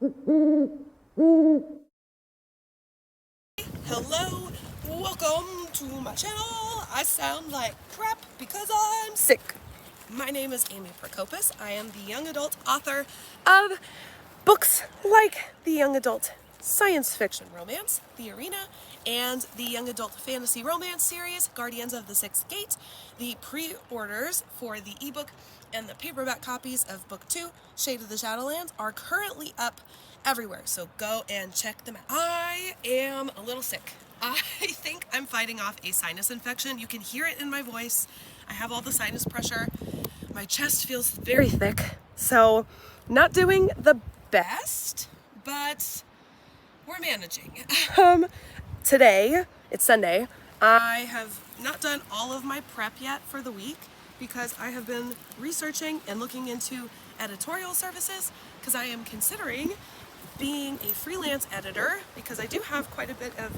Hello, welcome to my channel. I sound like crap because I'm sick. My name is Amy Prokopis. I am the young adult author of books like the young adult science fiction romance, The Arena, and the young adult fantasy romance series, Guardians of the Sixth Gate. The pre-orders for the ebook and the paperback copies of Book 2, Shade of the Shadowlands, are currently up everywhere, so go and check them out. I am a little sick. I think I'm fighting off a sinus infection. You can hear it in my voice. I have all the sinus pressure. My chest feels very thick, so not doing the best, but we're managing. Today, it's Sunday. I have not done all of my prep yet for the week because I have been researching and looking into editorial services because I am considering being a freelance editor because I do have quite a bit of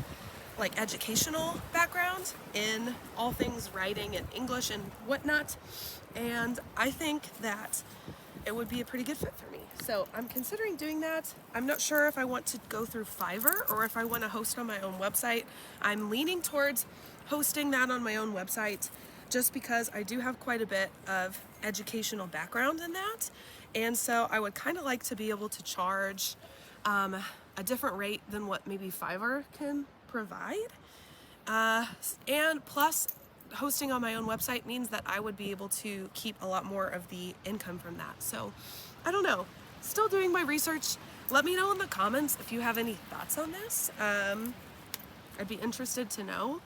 educational background in all things writing and English and whatnot, and I think that it would be a pretty good fit for me. So I'm considering doing that. I'm not sure if I want to go through Fiverr or if I want to host on my own website. I'm leaning towards hosting that on my own website just because I do have quite a bit of educational background in that, and so I would kind of like to be able to charge a different rate than what maybe Fiverr can provide. And plus, hosting on my own website means that I would be able to keep a lot more of the income from that. So, I don't know. Still doing my research. Let me know in the comments if you have any thoughts on this. I'd be interested to know.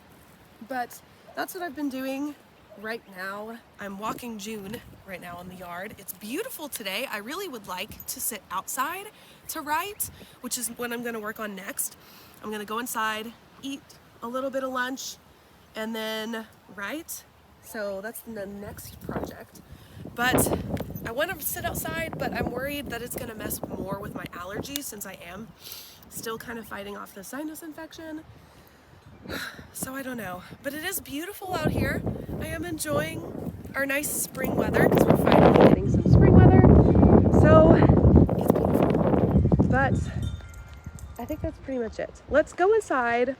But that's what I've been doing right now. I'm walking June right now in the yard. It's beautiful today. I really would like to sit outside to write, which is what I'm going to work on next. I'm going to go inside, eat a little bit of lunch, and then write. So that's the next project. But I want to sit outside, but I'm worried that it's going to mess more with my allergies since I am still kind of fighting off the sinus infection. So I don't know, but it is beautiful out here. I am enjoying our nice spring weather because we're finally getting some spring weather. So it's beautiful, but I think that's pretty much it. Let's go inside,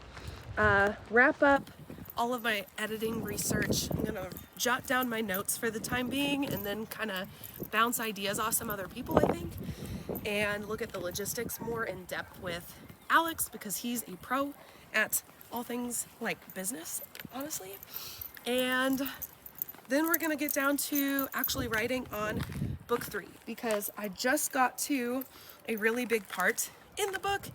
wrap up all of my editing research. I'm gonna jot down my notes for the time being and then kind of bounce ideas off some other people, I think, and look at the logistics more in depth with Alex because he's a pro at all things like business, honestly. And then we're gonna get down to actually writing on book 3 because I just got to a really big part in the book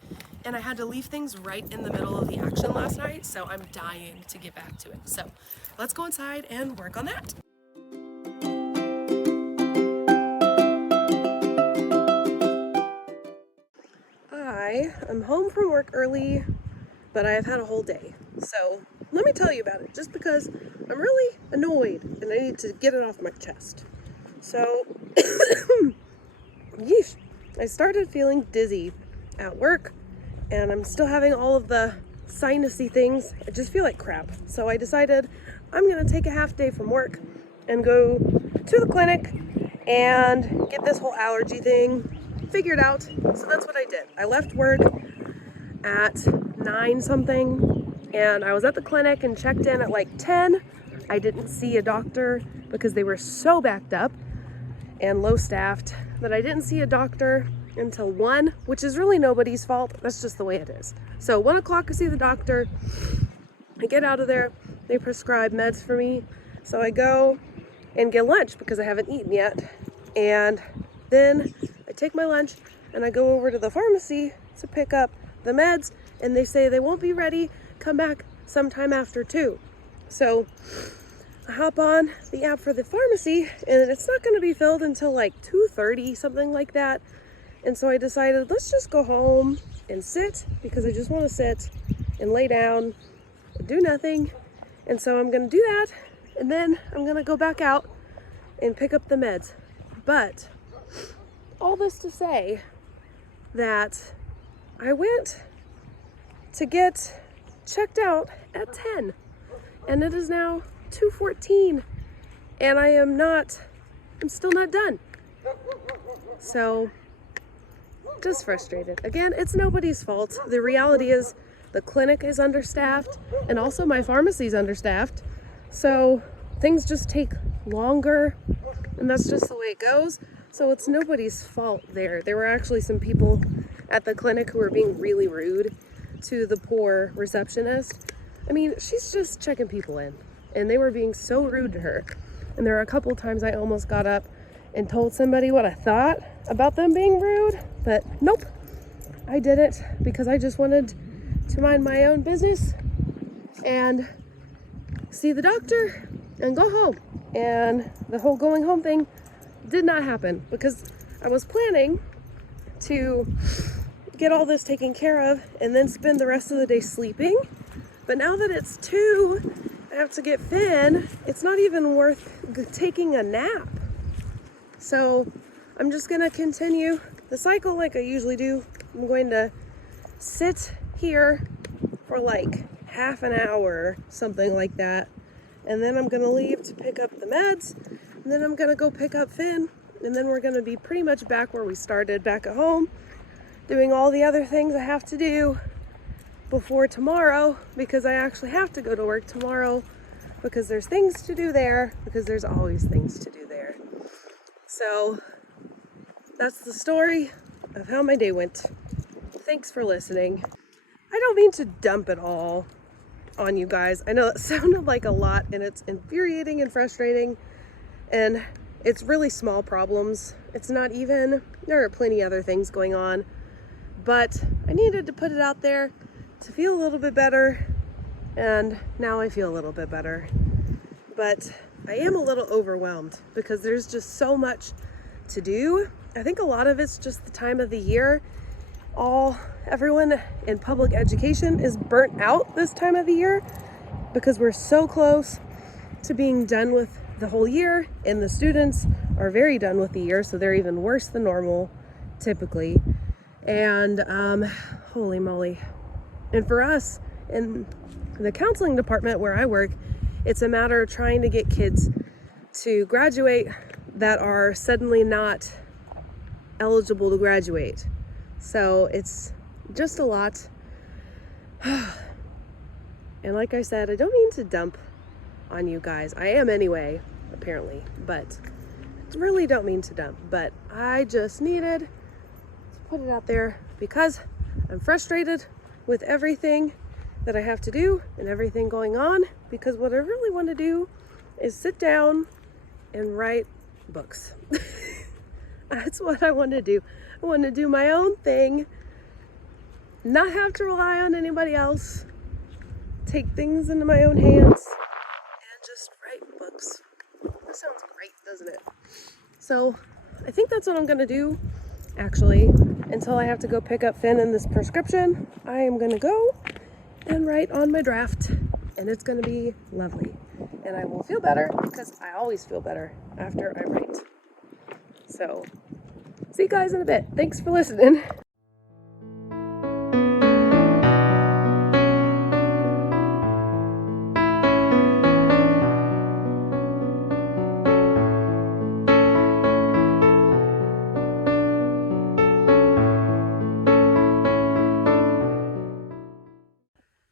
and I had to leave things right in the middle of the action last night, so I'm dying to get back to it. So let's go inside and work on that. I am home from work early, but I have had a whole day. So let me tell you about it, just because I'm really annoyed and I need to get it off my chest. So, yeesh, I started feeling dizzy at work and I'm still having all of the sinusy things. I just feel like crap. So I decided I'm gonna take a half day from work and go to the clinic and get this whole allergy thing figured out. So that's what I did. I left work at 9 something and I was at the clinic and checked in at like 10. I didn't see a doctor because they were so backed up and low staffed that I didn't see a doctor until 1, which is really nobody's fault. That's just the way it is. So 1 o'clock I see the doctor. I get out of there. They prescribe meds for me. So I go and get lunch because I haven't eaten yet. And then I take my lunch and I go over to the pharmacy to pick up the meds, and they say they won't be ready, come back sometime after 2. So I hop on the app for the pharmacy and it's not going to be filled until like 2:30, something like that. And so I decided, let's just go home and sit because I just want to sit and lay down and do nothing. And so I'm going to do that, and then I'm going to go back out and pick up the meds. But all this to say that I went to get checked out at 10 and it is now 2:14 and I'm still not done. So just frustrated. Again, it's nobody's fault. The reality is the clinic is understaffed and also my pharmacy is understaffed. So things just take longer and that's just the way it goes. So it's nobody's fault there. There were actually some people at the clinic who were being really rude to the poor receptionist. I mean, she's just checking people in and they were being so rude to her. And there were a couple times I almost got up and told somebody what I thought about them being rude, but nope, I didn't because I just wanted to mind my own business and see the doctor and go home. And the whole going home thing did not happen because I was planning to get all this taken care of and then spend the rest of the day sleeping. But now that it's 2, I have to get Finn. It's not even worth taking a nap. So I'm just gonna continue the cycle like I usually do. I'm going to sit here for like half an hour, something like that. And then I'm gonna leave to pick up the meds. And then I'm gonna go pick up Finn. And then we're gonna be pretty much back where we started, back at home, doing all the other things I have to do before tomorrow, because I actually have to go to work tomorrow because there's things to do there, because there's always things to do there. So that's the story of how my day went. Thanks for listening. I don't mean to dump it all on you guys. I know it sounded like a lot and it's infuriating and frustrating and it's really small problems. It's not even, there are plenty other things going on, but I needed to put it out there to feel a little bit better, and now I feel a little bit better. But I am a little overwhelmed because there's just so much to do. I think a lot of it's just the time of the year. Everyone in public education is burnt out this time of the year because we're so close to being done with the whole year, and the students are very done with the year, so they're even worse than normal typically. And holy moly. And for us in the counseling department where I work, it's a matter of trying to get kids to graduate that are suddenly not eligible to graduate. So it's just a lot. And like I said, I don't mean to dump on you guys. I am anyway, apparently, but I really don't mean to dump. But I just needed to put it out there because I'm frustrated with everything that I have to do and everything going on, because what I really want to do is sit down and write books. That's what I want to do. I want to do my own thing, not have to rely on anybody else, take things into my own hands, and just write books. That sounds great, doesn't it? So I think that's what I'm going to do, actually. Until I have to go pick up Finn and this prescription, I am going to go and write on my draft, and it's going to be lovely. And I will feel better because I always feel better after I write. So, see you guys in a bit. Thanks for listening.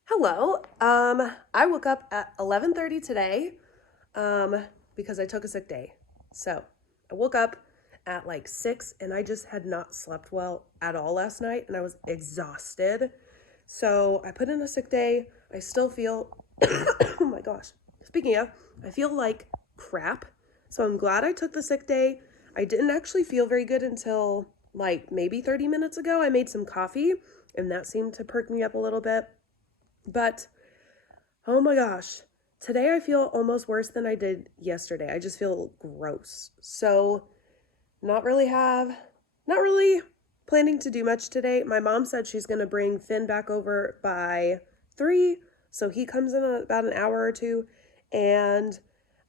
Hello. I woke up at 11:30 today because I took a sick day. So I woke up at like 6 and I just had not slept well at all last night and I was exhausted. So I put in a sick day. I still feel, oh my gosh, speaking of, I feel like crap. So I'm glad I took the sick day. I didn't actually feel very good until like maybe 30 minutes ago. I made some coffee and that seemed to perk me up a little bit. But, oh my gosh, today I feel almost worse than I did yesterday. I just feel gross. So, not really planning to do much today. My mom said she's going to bring Finn back over by 3, so he comes in about an hour or 2, and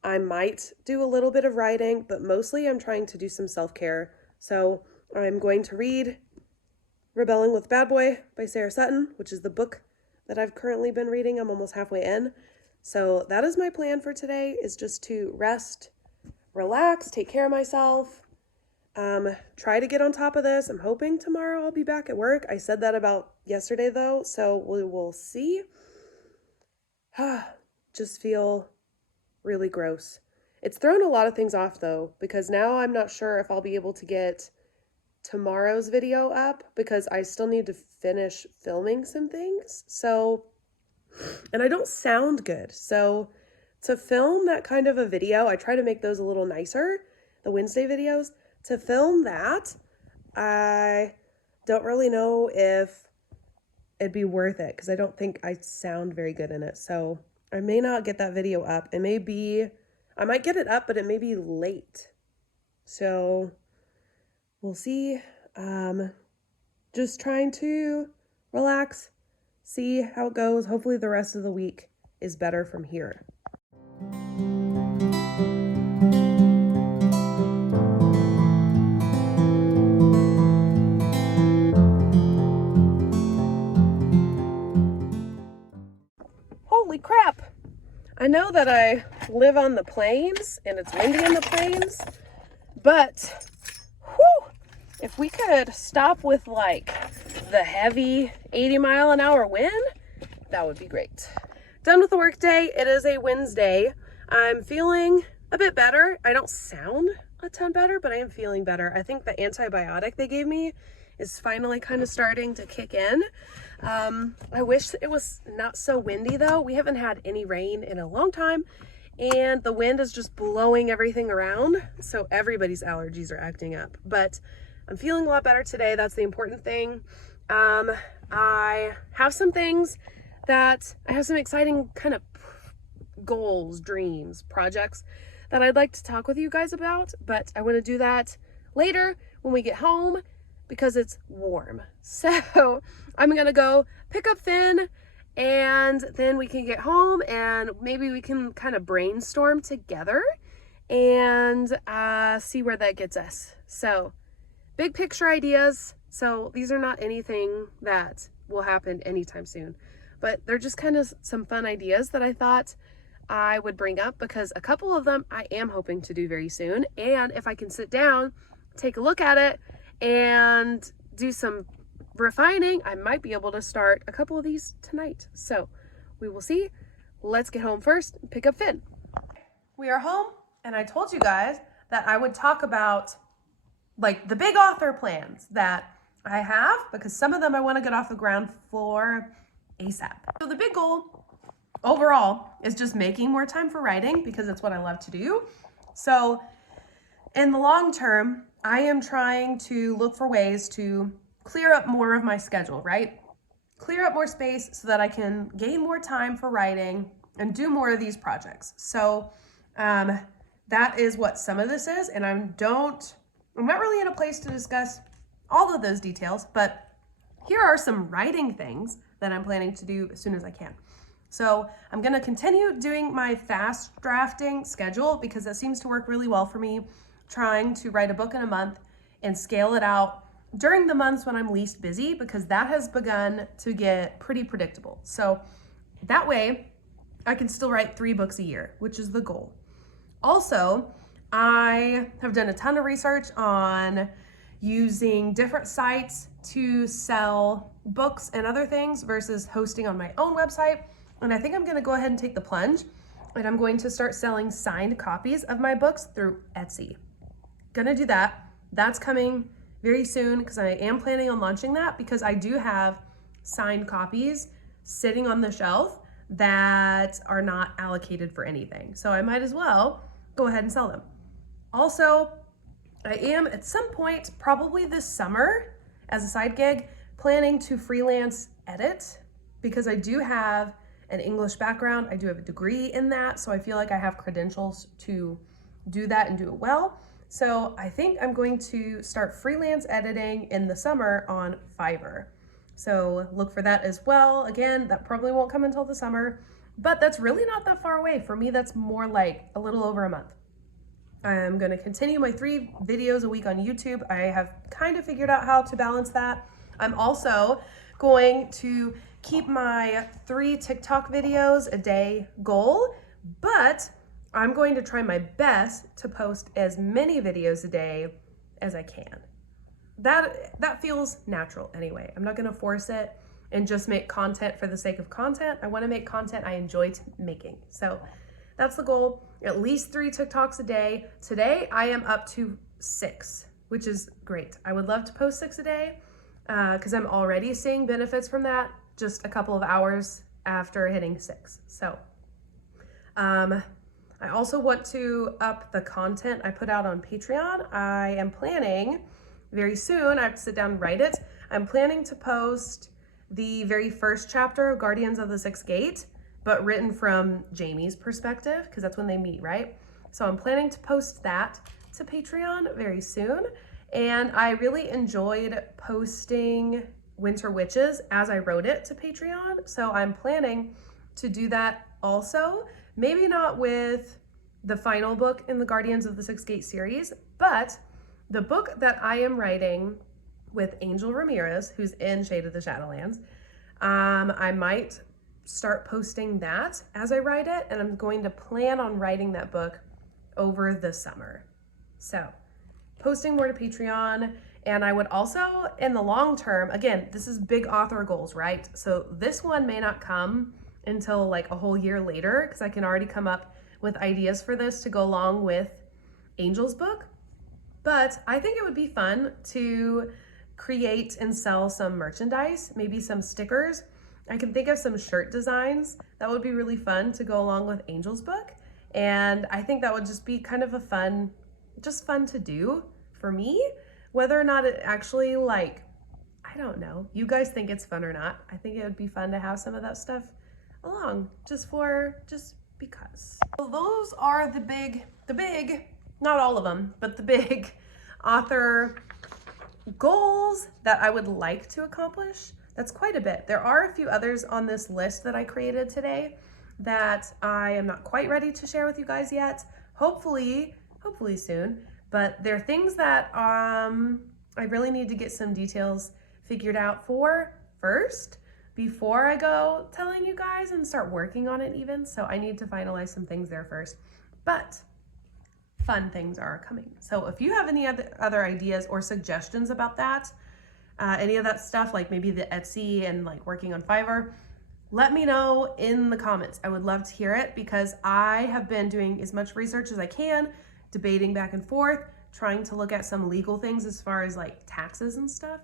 I might do a little bit of writing, but mostly I'm trying to do some self-care. So, I'm going to read Rebelling with Bad Boy by Sarah Sutton, which is the book that I've currently been reading. I'm almost halfway in. So that is my plan for today, is just to rest, relax, take care of myself, try to get on top of this. I'm hoping tomorrow I'll be back at work. I said that about yesterday though, so we will see. Just feel really gross. It's thrown a lot of things off though, because now I'm not sure if I'll be able to get tomorrow's video up because I still need to finish filming some things. So, and I don't sound good. So to film that kind of a video, I try to make those a little nicer, the Wednesday videos. To film that, I don't really know if it'd be worth it because I don't think I sound very good in it. So I may not get that video up. It may be, I might get it up, but it may be late. So we'll see. Just trying to relax, see how it goes. Hopefully the rest of the week is better from here. Holy crap! I know that I live on the plains and it's windy in the plains, but whew, if we could stop with like the heavy 80-mile-an-hour wind, that would be great. Done with the work day. It is a Wednesday. I'm feeling a bit better. I don't sound a ton better, but I am feeling better. I think the antibiotic they gave me is finally kind of starting to kick in. I wish it was not so windy though. We haven't had any rain in a long time and the wind is just blowing everything around. So everybody's allergies are acting up, but I'm feeling a lot better today. That's the important thing. I have some things that I have some exciting kind of goals, dreams, projects that I'd like to talk with you guys about, but I want to do that later when we get home because it's warm. So I'm gonna go pick up Finn and then we can get home and maybe we can kind of brainstorm together and see where that gets us. So big picture ideas. So these are not anything that will happen anytime soon, but they're just kind of some fun ideas that I thought I would bring up because a couple of them I am hoping to do very soon. And if I can sit down, take a look at it and do some refining, I might be able to start a couple of these tonight. So we will see. Let's get home first and pick up Finn. We are home and I told you guys that I would talk about like the big author plans that I have because some of them I want to get off the ground floor ASAP. So the big goal overall is just making more time for writing because it's what I love to do. So in the long term, I am trying to look for ways to clear up more of my schedule, right? Clear up more space so that I can gain more time for writing and do more of these projects. So that is what some of this is. And I'm not really in a place to discuss all of those details, but here are some writing things that I'm planning to do as soon as I can. So I'm gonna continue doing my fast drafting schedule because that seems to work really well for me, trying to write a book in a month and scale it out during the months when I'm least busy because that has begun to get pretty predictable. So that way I can still write 3 books a year, which is the goal. Also, I have done a ton of research on using different sites to sell books and other things versus hosting on my own website. And I think I'm gonna go ahead and take the plunge and I'm going to start selling signed copies of my books through Etsy. Gonna do that. That's coming very soon because I am planning on launching that because I do have signed copies sitting on the shelf that are not allocated for anything. So I might as well go ahead and sell them. Also, I am at some point, probably this summer as a side gig, planning to freelance edit because I do have an English background. I do have a degree in that. So I feel like I have credentials to do that and do it well. So I think I'm going to start freelance editing in the summer on Fiverr. So look for that as well. Again, that probably won't come until the summer, but that's really not that far away. For me, that's more like a little over a month. I'm going to continue my 3 videos a week on YouTube. I have kind of figured out how to balance that. I'm also going to keep my 3 TikTok videos a day goal, but I'm going to try my best to post as many videos a day as I can. That feels natural anyway. I'm not gonna force it and just make content for the sake of content. I wanna make content I enjoy making. So that's the goal, at least 3 TikToks a day. Today, I am up to 6, which is great. I would love to post 6 a day because I'm already seeing benefits from that just a couple of hours after hitting 6. So I also want to up the content I put out on Patreon. I am planning very soon, I have to sit down and write it. I'm planning to post the very first chapter of Guardians of the Sixth Gate, but written from Jamie's perspective, because that's when they meet, right? So I'm planning to post that to Patreon very soon. And I really enjoyed posting Winter Witches as I wrote it to Patreon. So I'm planning to do that also. Maybe not with the final book in the Guardians of the Sixth Gate series, but the book that I am writing with Angel Ramirez, who's in Shade of the Shadowlands, I might start posting that as I write it, and I'm going to plan on writing that book over the summer. So posting more to Patreon, and I would also, in the long term, again, this is big author goals, right? So this one may not come until like a whole year later, because I can already come up with ideas for this to go along with Angel's book. But I think it would be fun to create and sell some merchandise, maybe some stickers. I can think of some shirt designs that would be really fun to go along with Angel's book. And I think that would just be kind of a fun to do for me. Whether or not it actually, like, I don't know, you guys think it's fun or not. I think it would be fun to have some of that stuff along just because. So those are the big, not all of them, but the big author goals that I would like to accomplish. That's quite a bit. There are a few others on this list that I created today that I am not quite ready to share with you guys yet. Hopefully soon, but they're things that I really need to get some details figured out for first before I go telling you guys and start working on it even. So I need to finalize some things there first, but fun things are coming. So if you have any other ideas or suggestions about that, any of that stuff, like maybe the Etsy and like working on Fiverr, let me know in the comments. I would love to hear it because I have been doing as much research as I can, debating back and forth, trying to look at some legal things as far as like taxes and stuff.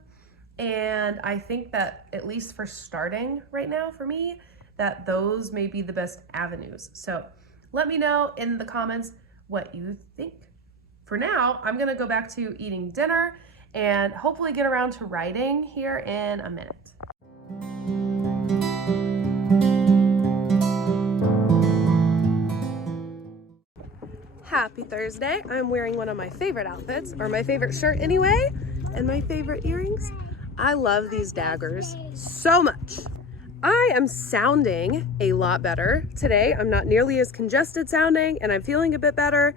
And I think that at least for starting right now for me, that those may be the best avenues. So let me know in the comments what you think. For now, I'm gonna go back to eating dinner and hopefully get around to writing here in a minute. Happy Thursday. I'm wearing one of my favorite outfits, or my favorite shirt anyway, and my favorite earrings. I love these daggers so much. I am sounding a lot better today. I'm not nearly as congested sounding, and I'm feeling a bit better.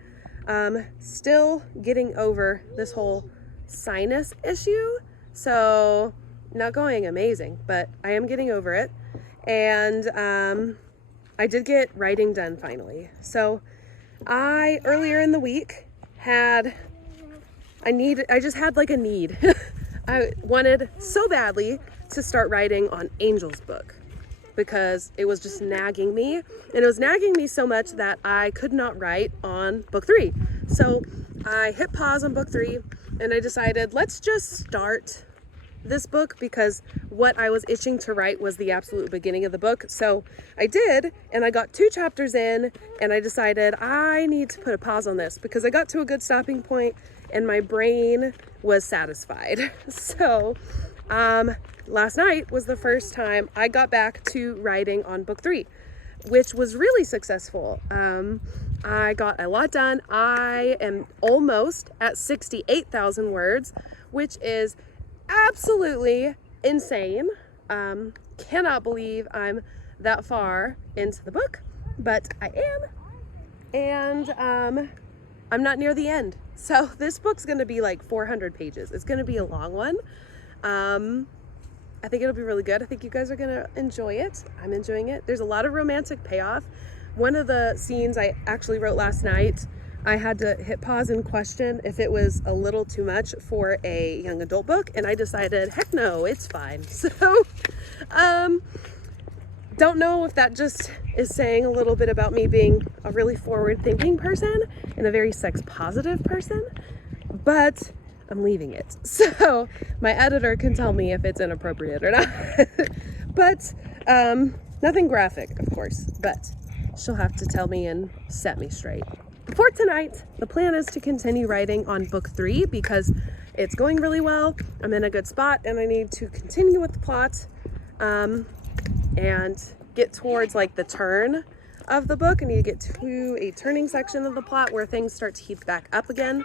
Still getting over this whole sinus issue, so not going amazing, but I am getting over it. And I did get writing done finally. So I earlier in the week I just had like a need. I wanted so badly to start writing on Angel's book because it was just nagging me, and it was nagging me so much that I could not write on book 3. So I hit pause on book 3 and I decided, let's just start this book because what I was itching to write was the absolute beginning of the book. So I did, and I got 2 chapters in, and I decided I need to put a pause on this because I got to a good stopping point and my brain was satisfied. So last night was the first time I got back to writing on book 3, which was really successful. I got a lot done. I am almost at 68,000 words, which is absolutely insane. Cannot believe I'm that far into the book, but I am. And I'm not near the end. So this book's gonna be like 400 pages. It's gonna be a long one. I think it'll be really good. I think you guys are gonna enjoy it. I'm enjoying it. There's a lot of romantic payoff. One of the scenes I actually wrote last night I had to hit pause and question if it was a little too much for a young adult book, and I decided, heck no, it's fine. So, don't know if that just is saying a little bit about me being a really forward-thinking person and a very sex-positive person, but I'm leaving it. So my editor can tell me if it's inappropriate or not. But nothing graphic, of course, but she'll have to tell me and set me straight. For tonight, the plan is to continue writing on book 3 because it's going really well. I'm in a good spot and I need to continue with the plot and get towards like the turn of the book. I need to get to a turning section of the plot where things start to heat back up again.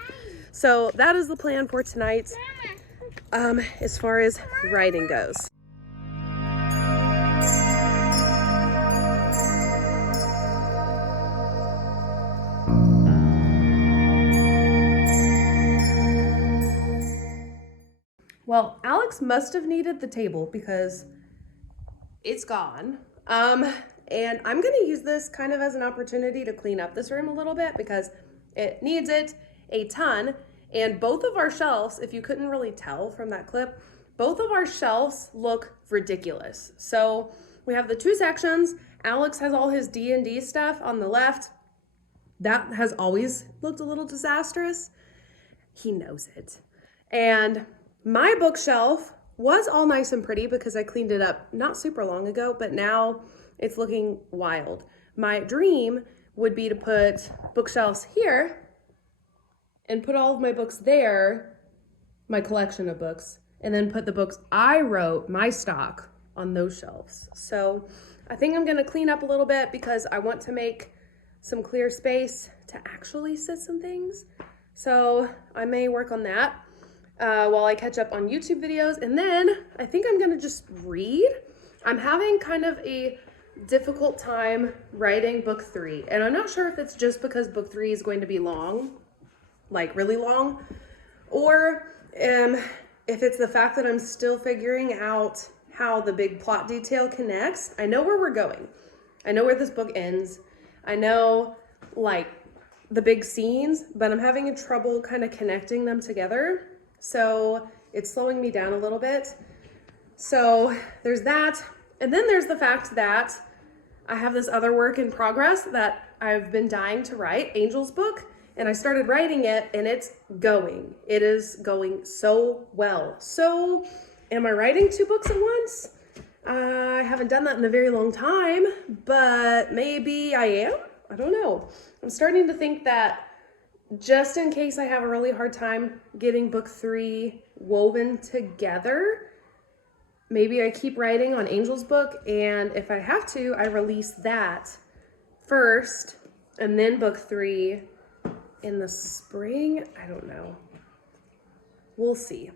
So that is the plan for tonight as far as writing goes. Well, Alex must have needed the table because it's gone. And I'm going to use this kind of as an opportunity to clean up this room a little bit because it needs it a ton. And both of our shelves, if you couldn't really tell from that clip, both of our shelves look ridiculous. So we have the 2 sections. Alex has all his D&D stuff on the left. That has always looked a little disastrous. He knows it. And my bookshelf was all nice and pretty because I cleaned it up not super long ago, but now it's looking wild. My dream would be to put bookshelves here and put all of my books there, my collection of books, and then put the books I wrote, my stock, on those shelves. So I think I'm gonna clean up a little bit because I want to make some clear space to actually sit some things. So I may work on that while I catch up on YouTube videos. And then I think I'm gonna just read. I'm having kind of a difficult time writing book 3. And I'm not sure if it's just because book 3 is going to be long, like really long, or if it's the fact that I'm still figuring out how the big plot detail connects. I know where we're going. I know where this book ends. I know like the big scenes, but I'm having trouble kind of connecting them together. So it's slowing me down a little bit. So there's that. And then there's the fact that I have this other work in progress that I've been dying to write, Angel's book, and I started writing it and it's going. It is going so well. So am I writing 2 books at once? I haven't done that in a very long time, but maybe I am. I don't know. I'm starting to think that just in case I have a really hard time getting book 3 woven together, maybe I keep writing on Angel's book, and if I have to, I release that first, and then book 3 in the spring. I don't know. We'll see.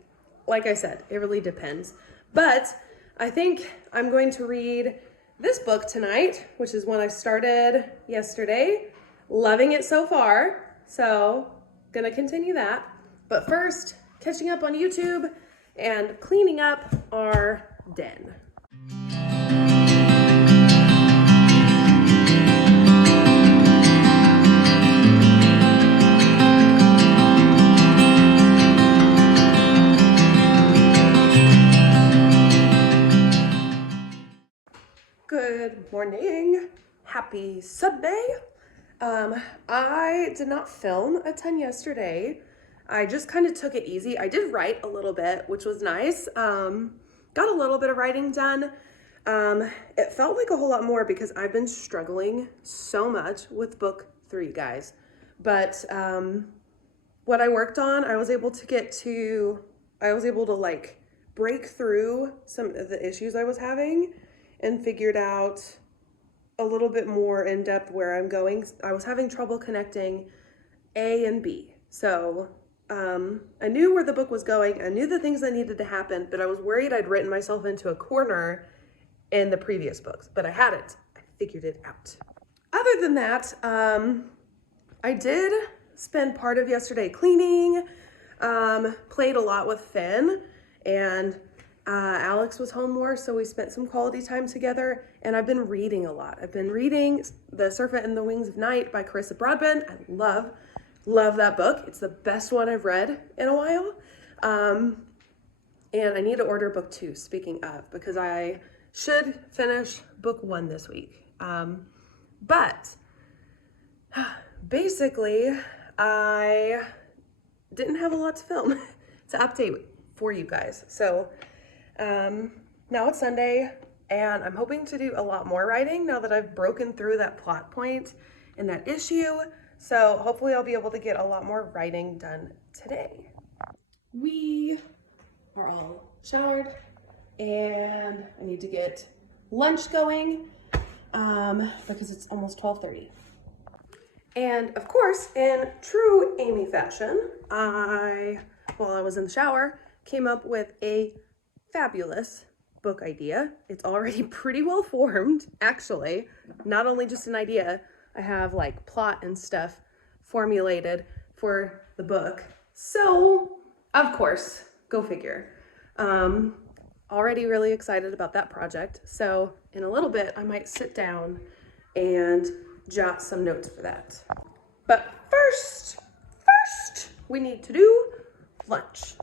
Like I said, it really depends. But I think I'm going to read this book tonight, which is one I started yesterday. Loving it so far. So, gonna continue that. But first, catching up on YouTube and cleaning up our den. Good morning. Happy Sunday. I did not film a ton yesterday. I just kind of took it easy. I did write a little bit, which was nice. Got a little bit of writing done. It felt like a whole lot more because I've been struggling so much with book 3, guys. But what I worked on, I was able to like break through some of the issues I was having and figured out a little bit more in depth where I'm going. I was having trouble connecting A and B. So I knew where the book was going. I knew the things that needed to happen, but I was worried I'd written myself into a corner in the previous books, but I hadn't. I figured it out. Other than that, I did spend part of yesterday cleaning, played a lot with Finn, and Alex was home more, so we spent some quality time together, and I've been reading a lot. I've been reading The Serpent and the Wings of Night by Carissa Broadbent. I love Love that book. It's the best one I've read in a while. And I need to order book 2, speaking of, because I should finish book 1 this week. But basically, I didn't have a lot to film to update for you guys. So now it's Sunday, and I'm hoping to do a lot more writing now that I've broken through that plot point in that issue. So hopefully I'll be able to get a lot more writing done today. We are all showered, and I need to get lunch going because it's almost 12:30. And of course, in true Amy fashion, while I was in the shower, came up with a fabulous book idea. It's already pretty well formed, actually. Not only just an idea, I have like plot and stuff formulated for the book. So, of course, go figure. Already really excited about that project. So in a little bit, I might sit down and jot some notes for that. But first, we need to do lunch.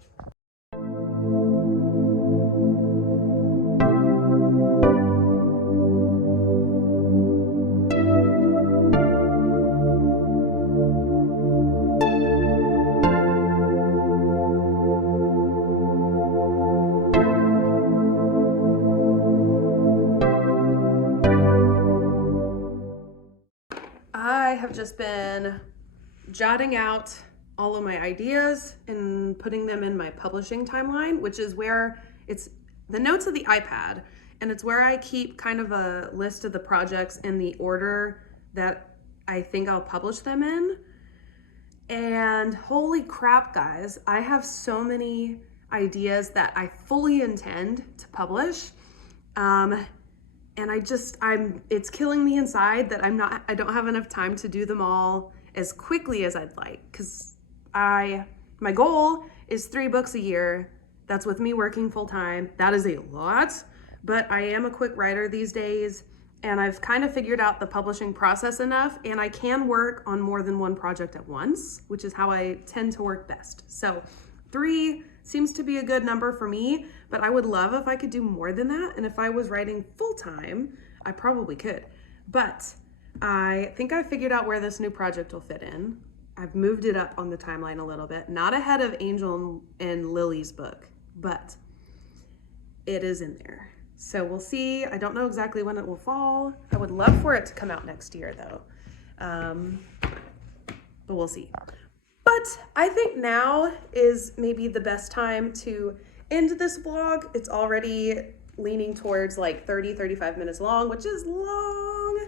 I have just been jotting out all of my ideas and putting them in my publishing timeline, which is where it's the notes of the iPad, and it's where I keep kind of a list of the projects in the order that I think I'll publish them in. And holy crap, guys, I have so many ideas that I fully intend to publish. And it's killing me inside that I don't have enough time to do them all as quickly as I'd like. Cause my goal is 3 books a year. That's with me working full time. That is a lot, but I am a quick writer these days, and I've kind of figured out the publishing process enough, and I can work on more than one project at once, which is how I tend to work best. So 3 seems to be a good number for me, but I would love if I could do more than that. And if I was writing full time, I probably could. But I think I figured out where this new project will fit in. I've moved it up on the timeline a little bit, not ahead of Angel and Lily's book, but it is in there. So we'll see. I don't know exactly when it will fall. I would love for it to come out next year though. But we'll see. But I think now is maybe the best time to end this vlog. It's already leaning towards like 35 minutes long, which is long.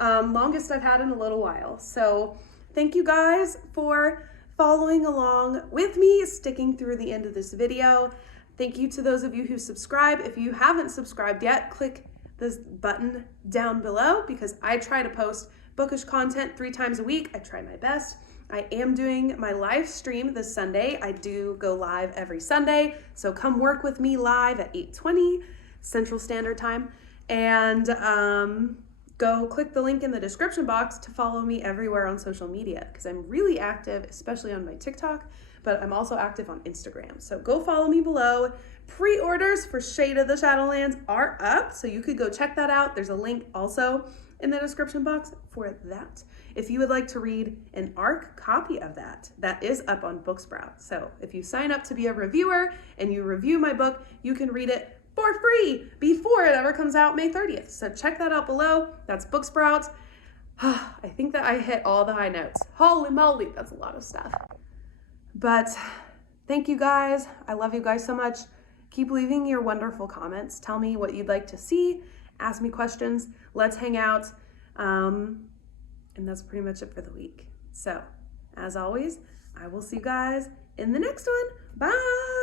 Longest I've had in a little while. So thank you guys for following along with me, sticking through the end of this video. Thank you to those of you who subscribe. If you haven't subscribed yet, click this button down below because I try to post bookish content 3 times a week. I try my best. I am doing my live stream this Sunday. I do go live every Sunday, so come work with me live at 8:20 Central Standard Time, and go click the link in the description box to follow me everywhere on social media because I'm really active, especially on my TikTok, but I'm also active on Instagram. So go follow me below. Pre-orders for Shade of the Shadowlands are up, so you could go check that out. There's a link also in the description box for that. If you would like to read an ARC copy of that, that is up on Booksprout. So if you sign up to be a reviewer and you review my book, you can read it for free before it ever comes out May 30th. So check that out below. That's Booksprout. I think that I hit all the high notes. Holy moly, that's a lot of stuff. But thank you guys. I love you guys so much. Keep leaving your wonderful comments. Tell me what you'd like to see. Ask me questions. Let's hang out. And that's pretty much it for the week. So, as always, I will see you guys in the next one. Bye!